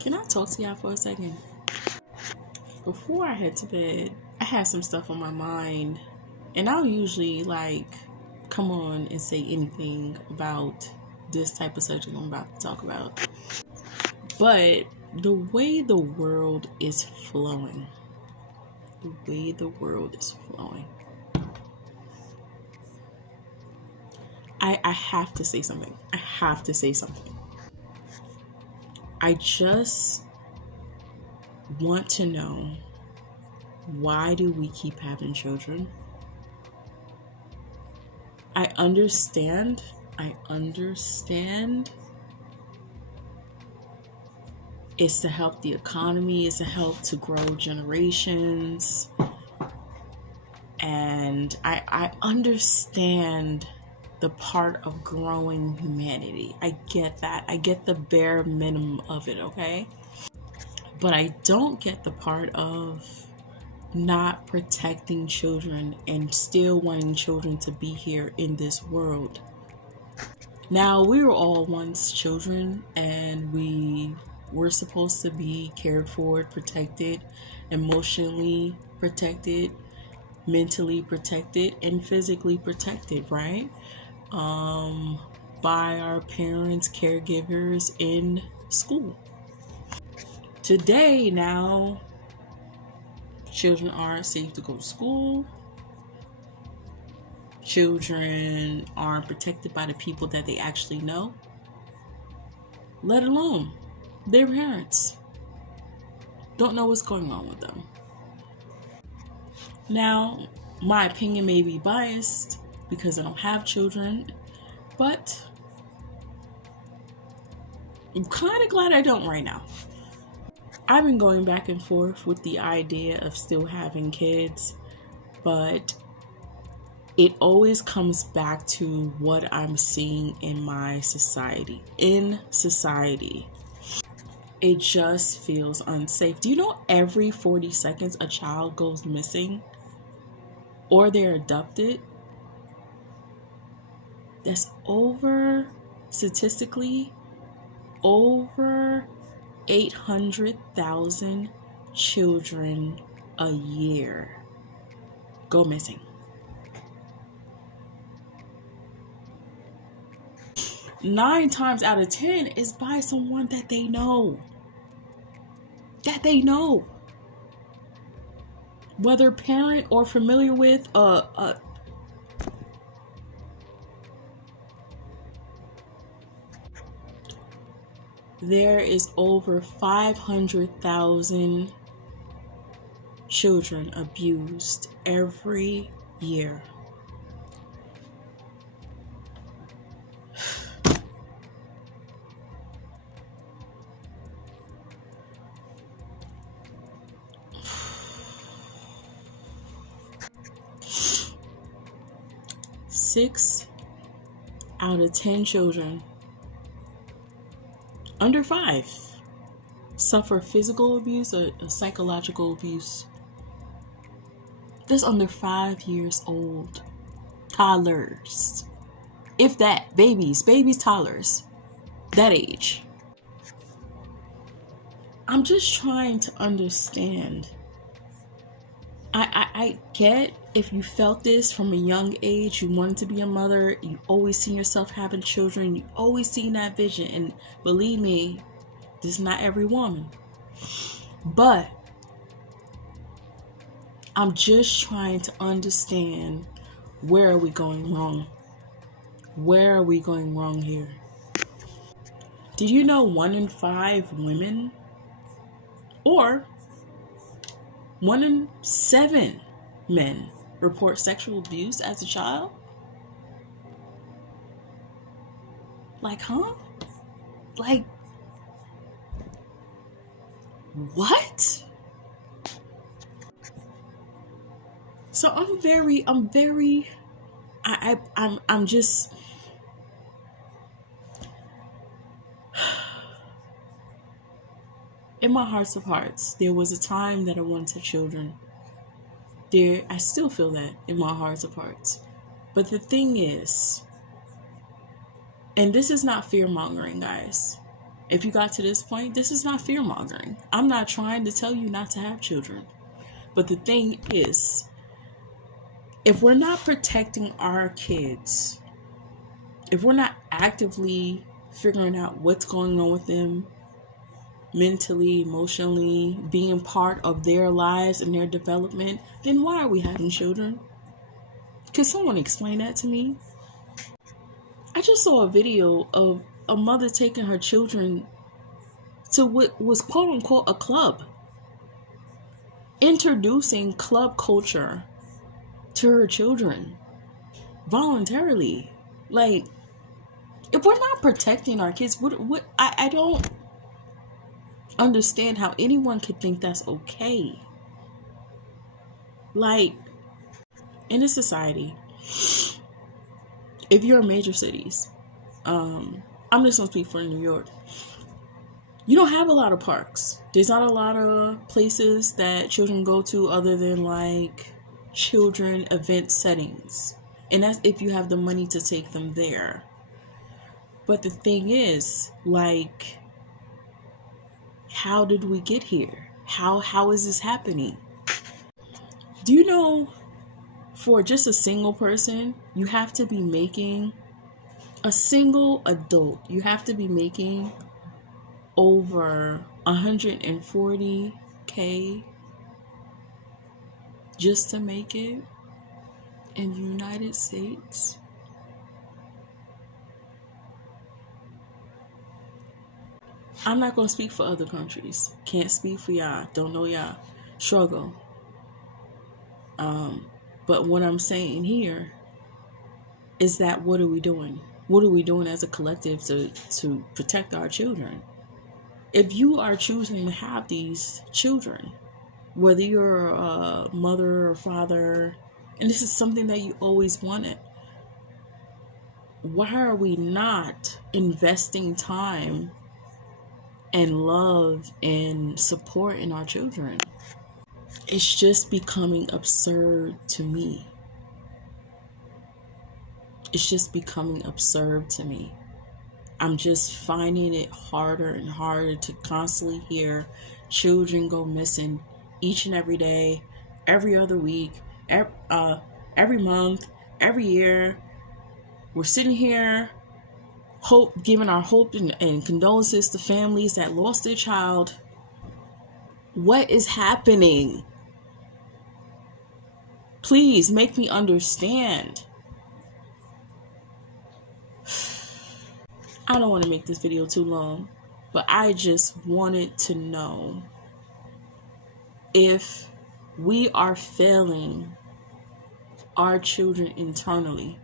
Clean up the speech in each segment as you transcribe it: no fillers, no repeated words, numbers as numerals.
Can I talk to y'all for a second? Before I head to bed, I had some stuff on my mind, and I'll usually come on and say anything about this type of subject I'm about to talk about. But the way the world is flowing, I have to say something. I just want to know, why do we keep having children? I understand. It's to help the economy. It's to help to grow generations. And I understand the part of growing humanity. I get that. I get the bare minimum of it, okay? But I don't get the part of not protecting children and still wanting children to be here in this world. Now, we were all once children, and we were supposed to be cared for, protected, emotionally protected, mentally protected, and physically protected, right? By our parents, caregivers in school. Today, now, children aren't safe to go to school. Children aren't protected by the people that they actually know, let alone their parents. Don't know what's going on with them. Now, my opinion may be biased because I don't have children, but I'm kind of glad I don't right now. I've been going back and forth with the idea of still having kids, but it always comes back to what I'm seeing in my society. It just feels unsafe. Do you know every 40 seconds a child goes missing or they're abducted? That's statistically over 800,000 children a year go missing. 9 times out of 10 is by someone that they know. Whether parent or familiar with, there is over 500,000 children abused every year. Six out of 10 children under 5 suffer physical abuse or psychological abuse. That's under 5 years old. Toddlers. If that. Babies, toddlers. That age. I'm just trying to understand. I get if you felt this from a young age, you wanted to be a mother, you always seen yourself having children, you always seen that vision, and believe me, this is not every woman. But I'm just trying to understand, where are we going wrong? Where are we going wrong here? Did you know 1 in 5 women, or 1 in 7 men, report sexual abuse as a child? What? So I'm just, in my hearts of hearts, there was a time that I wanted children. I still feel that in my hearts of hearts. But the thing is, and this is not fear mongering, guys, If you got to this point, this is not fear-mongering. I'm not trying to tell you not to have children. But the thing is, if we're not protecting our kids, if we're not actively figuring out what's going on with them mentally, emotionally, being part of their lives and their development, then why are we having children? Could someone explain that to me? I just saw a video of a mother taking her children to what was quote unquote a club, introducing club culture to her children voluntarily. Like, if we're not protecting our kids, I don't understand how anyone could think that's okay. Like, in a society, if you're in major cities, I'm just gonna speak for New York, you don't have a lot of parks. There's not a lot of places that children go to other than like children event settings. And that's if you have the money to take them there. But the thing is, like, how did we get here? How is this happening? Do you know, for just a single person, you have to be making, a single adult, you have to be making over $140K just to make it in the United States? I'm not gonna speak for other countries. Can't speak for y'all. Don't know y'all. Struggle. But what I'm saying here is that what are we doing? What are we doing as a collective to protect our children? If you are choosing to have these children, whether you're a mother or father, and this is something that you always wanted, why are we not investing time and love and support in our children? It's just becoming absurd to me. It's just becoming absurd to me. I'm just finding it harder and harder to constantly hear children go missing each and every day, every other week, every month, every year. We're sitting here giving our hope and condolences to families that lost their child. What is happening? Please make me understand. I don't want to make this video too long, but I just wanted to know if we are failing our children internally.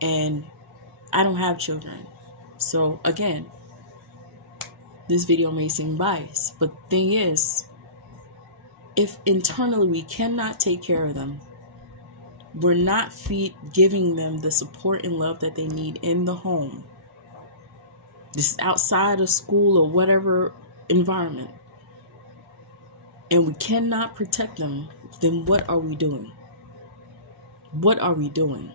And I don't have children. So again, this video may seem biased, but the thing is, if internally we cannot take care of them, we're not giving them the support and love that they need in the home, this is outside of school or whatever environment, and we cannot protect them, then what are we doing? What are we doing?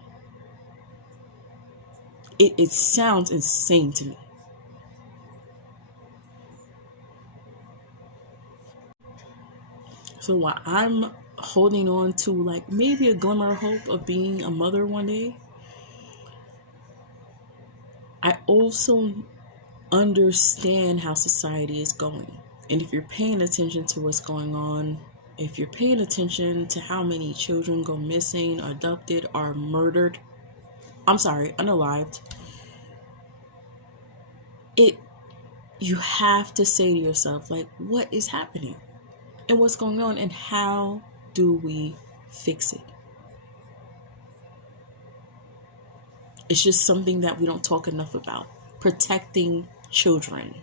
It sounds insane to me. So while I'm holding on to like maybe a glimmer of hope of being a mother one day, I also understand how society is going. And if you're paying attention to what's going on, if you're paying attention to how many children go missing, abducted, or murdered, unalived, you have to say to yourself, like, what is happening? And what's going on, and how do we fix it? It's just something that we don't talk enough about. Protecting children.